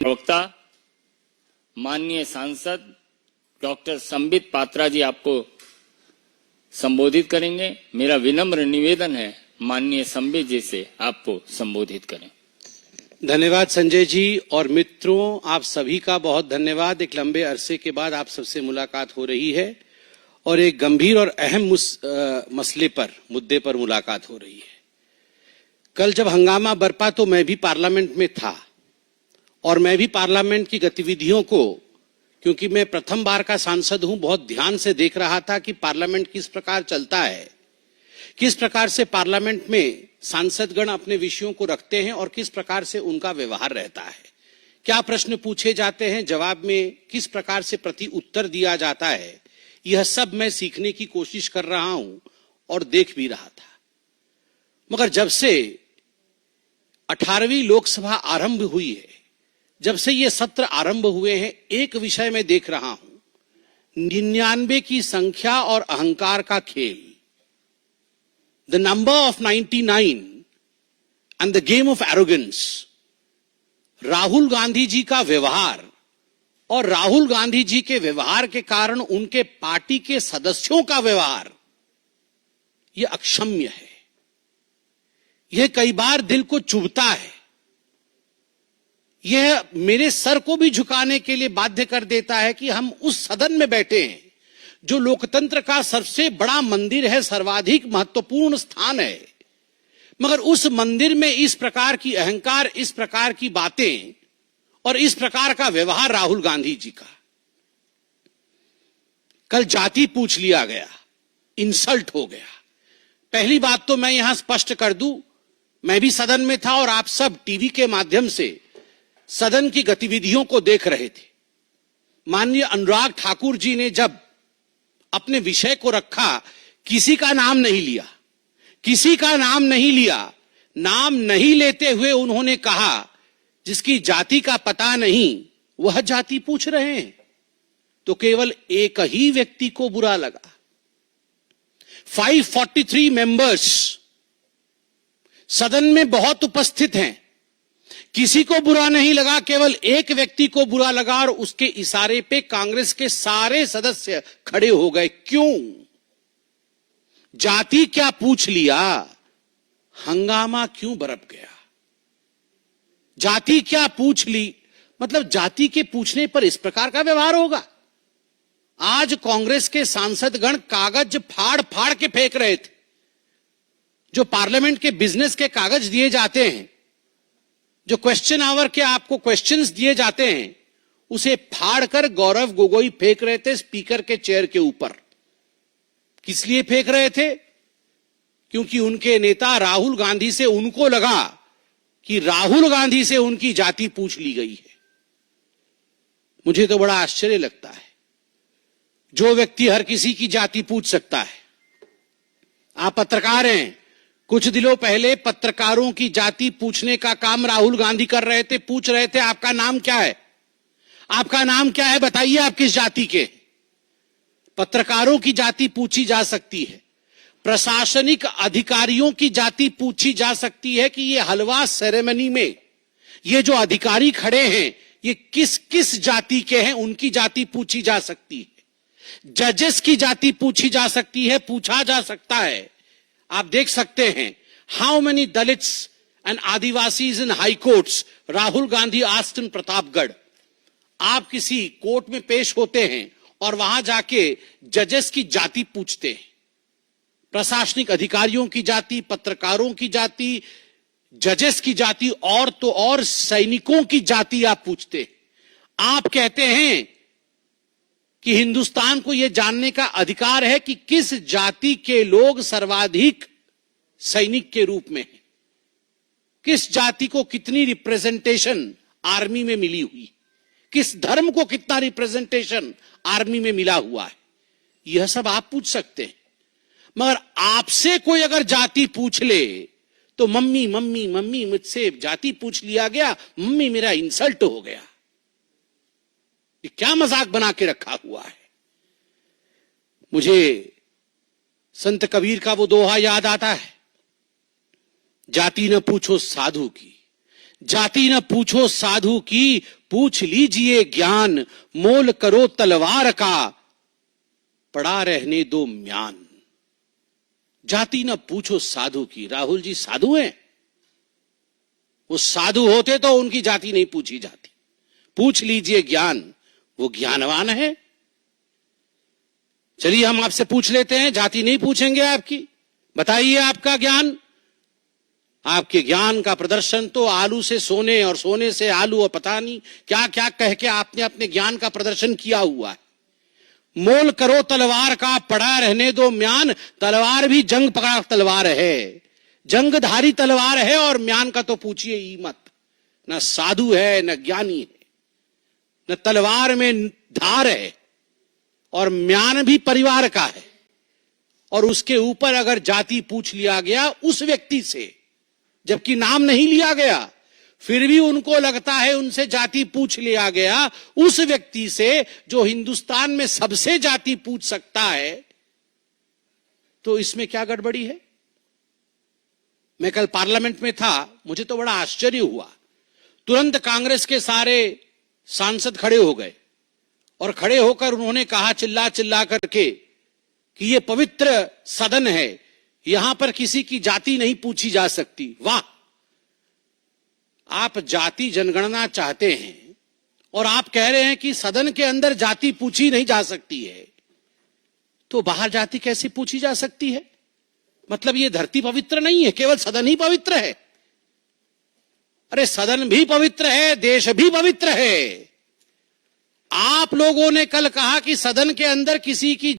प्रवक्ता माननीय सांसद डॉक्टर संबित पात्रा जी आपको संबोधित करेंगे। मेरा विनम्र निवेदन है माननीय संबित जी से आपको संबोधित करें। धन्यवाद संजय जी और मित्रों, आप सभी का बहुत धन्यवाद। एक लंबे अरसे के बाद आप सबसे मुलाकात हो रही है और एक गंभीर और अहम मुद्दे पर मुलाकात हो रही है। कल जब हंगामा बरपा तो मैं भी पार्लियामेंट में था और मैं भी पार्लियामेंट की गतिविधियों को, क्योंकि मैं प्रथम बार का सांसद हूं, बहुत ध्यान से देख रहा था कि पार्लियामेंट किस प्रकार चलता है, किस प्रकार से पार्लियामेंट में सांसदगण अपने विषयों को रखते हैं और किस प्रकार से उनका व्यवहार रहता है, क्या प्रश्न पूछे जाते हैं, जवाब में किस प्रकार से प्रति उत्तर दिया जाता है। यह सब मैं सीखने की कोशिश कर रहा हूं और देख भी रहा था। मगर जब से 18वीं लोकसभा आरंभ हुई है, जब से ये सत्र आरंभ हुए हैं, एक विषय में देख रहा हूं, 99 की संख्या और अहंकार का खेल। The number of 99 and the game of arrogance। Rahul Gandhi ji का व्यवहार और राहुल गांधी जी के व्यवहार के कारण उनके पार्टी के सदस्यों का व्यवहार, यह अक्षम्य है। यह कई बार दिल को चुभता है। यह मेरे सर को भी झुकाने के लिए बाध्य कर देता है कि हम उस सदन में बैठे हैं जो लोकतंत्र का सबसे बड़ा मंदिर है, सर्वाधिक महत्वपूर्ण स्थान है, मगर उस मंदिर में इस प्रकार की अहंकार, इस प्रकार की बातें और इस प्रकार का व्यवहार राहुल गांधी जी का। कल जाति पूछ लिया गया, इंसल्ट हो गया। पहली बात तो मैं यहां स्पष्ट कर दूं, मैं भी सदन में था और आप सब टीवी के माध्यम से सदन की गतिविधियों को देख रहे थे। माननीय अनुराग ठाकुर जी ने जब अपने विषय को रखा, किसी का नाम नहीं लिया, किसी का नाम नहीं लिया। नाम नहीं लेते हुए उन्होंने कहा, जिसकी जाति का पता नहीं वह जाति पूछ रहे हैं। तो केवल एक ही व्यक्ति को बुरा लगा। 543 मेंबर्स सदन में बहुत उपस्थित हैं, किसी को बुरा नहीं लगा, केवल एक व्यक्ति को बुरा लगा और उसके इशारे पे कांग्रेस के सारे सदस्य खड़े हो गए। क्यों? जाति क्या पूछ लिया, हंगामा क्यों बरप गया? जाति क्या पूछ ली, मतलब जाति के पूछने पर इस प्रकार का व्यवहार होगा? आज कांग्रेस के सांसदगण कागज फाड़ फाड़ के फेंक रहे थे। जो पार्लियामेंट के बिजनेस के कागज दिए जाते हैं, जो क्वेश्चन आवर के आपको क्वेश्चंस दिए जाते हैं, उसे फाड़कर गौरव गोगोई फेंक रहे थे स्पीकर के चेयर के ऊपर। किस लिए फेंक रहे थे? क्योंकि उनके नेता राहुल गांधी से उनको लगा कि राहुल गांधी से उनकी जाति पूछ ली गई है। मुझे तो बड़ा आश्चर्य लगता है, जो व्यक्ति हर किसी की जाति पूछ सकता है। आप पत्रकार हैं, कुछ दिनों पहले पत्रकारों की जाति पूछने का काम राहुल गांधी कर रहे थे। पूछ रहे थे, आपका नाम क्या है, आपका नाम क्या है, बताइए आप किस जाति के। पत्रकारों की जाति पूछी जा सकती है, प्रशासनिक अधिकारियों की जाति पूछी जा सकती है कि ये हलवा सेरेमनी में ये जो अधिकारी खड़े हैं ये किस किस जाति के हैं, उनकी जाति पूछी जा सकती है। जजेस की जाति पूछी जा सकती है, पूछा जा सकता है। आप देख सकते हैं, how many Dalits and Adivasis in high courts Rahul Gandhi asked in Pratapgarh. आप किसी कोर्ट में पेश होते हैं और वहां जाके जजेस की जाति पूछते हैं, प्रशासनिक अधिकारियों की जाति, पत्रकारों की जाति, जजेस की जाति, और तो और सैनिकों की जाति आप पूछते हैं। आप कहते हैं कि हिंदुस्तान को यह जानने का अधिकार है कि किस जाति के लोग सर्वाधिक सैनिक के रूप में हैं, किस जाति को कितनी रिप्रेजेंटेशन आर्मी में मिली हुई, किस धर्म को कितना रिप्रेजेंटेशन आर्मी में मिला हुआ है। यह सब आप पूछ सकते हैं। मगर आपसे कोई अगर जाति पूछ ले तो मम्मी मम्मी मम्मी, मुझसे जाति पूछ लिया गया, मम्मी मेरा इंसल्ट हो गया। ये क्या मजाक बना के रखा हुआ है? मुझे संत कबीर का वो दोहा याद आता है, जाति न पूछो साधु की, जाति न पूछो साधु की, पूछ लीजिए ज्ञान, मोल करो तलवार का, पड़ा रहने दो म्यान। जाति न पूछो साधु की। राहुल जी साधु हैं? वो साधु होते तो उनकी जाति नहीं पूछी जाती। पूछ लीजिए ज्ञान, वो ज्ञानवान है। चलिए हम आपसे पूछ लेते हैं, जाति नहीं पूछेंगे आपकी, बताइए आपका ज्ञान। आपके ज्ञान का प्रदर्शन तो आलू से सोने और सोने से आलू और पता नहीं क्या क्या कह के आपने अपने ज्ञान का प्रदर्शन किया हुआ है। मोल करो तलवार का, पड़ा रहने दो म्यान। तलवार भी जंग पकड़ा तलवार है, जंगधारी तलवार है, और म्यान का तो पूछिए ही मत। न साधु है, न ज्ञानी है, न तलवार में धार है, और म्यान भी परिवार का है। और उसके ऊपर अगर जाति पूछ लिया गया उस व्यक्ति से, जबकि नाम नहीं लिया गया, फिर भी उनको लगता है उनसे जाति पूछ लिया गया उस व्यक्ति से जो हिंदुस्तान में सबसे जाति पूछ सकता है, तो इसमें क्या गड़बड़ी है? मैं कल पार्लियामेंट में था, मुझे तो बड़ा आश्चर्य हुआ। तुरंत कांग्रेस के सारे सांसद खड़े हो गए और खड़े होकर उन्होंने कहा चिल्ला चिल्ला करके कि ये पवित्र सदन है, यहां पर किसी की जाति नहीं पूछी जा सकती। वाह! आप जाति जनगणना चाहते हैं और आप कह रहे हैं कि सदन के अंदर जाति पूछी नहीं जा सकती है, तो बाहर जाति कैसे पूछी जा सकती है? मतलब ये धरती पवित्र नहीं है, केवल सदन ही पवित्र है? अरे सदन भी पवित्र है, देश भी पवित्र है। आप लोगों ने कल कहा कि सदन के अंदर किसी की